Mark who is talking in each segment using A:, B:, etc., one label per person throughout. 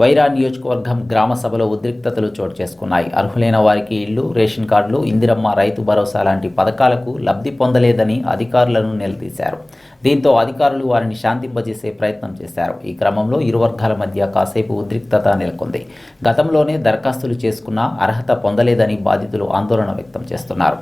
A: వైరా నియోజకవర్గం గ్రామ సభలో ఉద్రిక్తతలు చోటు చేసుకున్నాయి. అర్హులైన వారికి ఇళ్ళు రేషన్ కార్డులు ఇందిరమ్మ రైతు భరోసా లాంటి పథకాలకు లబ్ధి పొందలేదని అధికారులను నిలదీశారు. దీంతో అధికారులు వారిని శాంతింపజేసే ప్రయత్నం చేశారు. ఈ క్రమంలో ఇరు వర్గాల మధ్య కాసేపు ఉద్రిక్తత నెలకొంది. గతంలోనే దరఖాస్తులు చేసుకున్న అర్హత పొందలేదని బాధితులు ఆందోళన వ్యక్తం చేస్తున్నారు.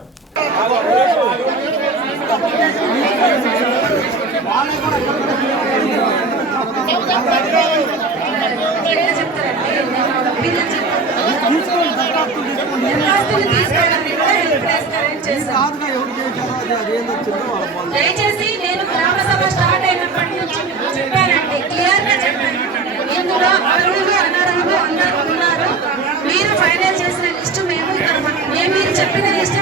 B: దయచేసి నేను గ్రామ సభ స్టార్ట్ అయినప్పటి నుంచి చెప్పానండి క్లియర్గా చెప్పాను. ఇందులో అర్హులు అనర్హులు అందరూ ఉన్నారు. మీరు ఫైనల్ చేసిన లిస్ట్ మేము మేము మీరు చెప్పిన లిస్ట్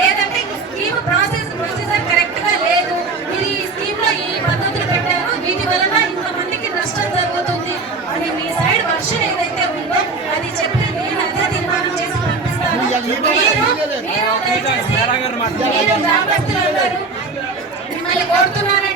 B: లేదంటే ఈ స్కీమ్ ప్రాసెస్ ప్రొసీజర్ కరెక్ట్గా లేదు. మీరు ఈ స్కీమ్లో ఈ పద్ధతులు పెట్టారు. వీటి వలన ఇంతమందికి నష్టం జరుగుతుంది అని మీ సైడ్ వర్షన్ ఏదైతే ఉందో అది చెప్పి నేను అదే తీర్మానం చేసి పంపిస్తాను. మీరు మీరు దయచేసి మీరు మిమ్మల్ని కోరుతున్నాను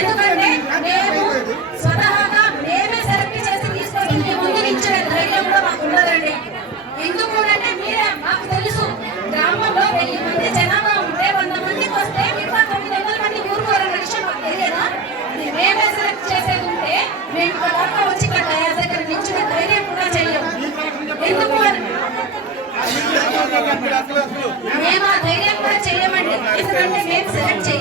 B: ఎందుకంటే మేము చేసి తీసుకొని మీ ఉండదండి ఎందుకు అంటే మీరే మాకు వెయ్యి మంది జనాభా ఉంటే వంద మందికి తొమ్మిది వందల మంది ఊరుకోరన్న విషయం మాకు మేమే సెలెక్ట్ చేసేది ఉంటే మేము ఇక్కడ దాకా వచ్చి దగ్గర నిల్చునే ధైర్యం కూడా చేయము ఎందుకు మేము ఆ ధైర్యం కూడా చేయమండి. ఎందుకంటే మేము సెలెక్ట్ చేయాలి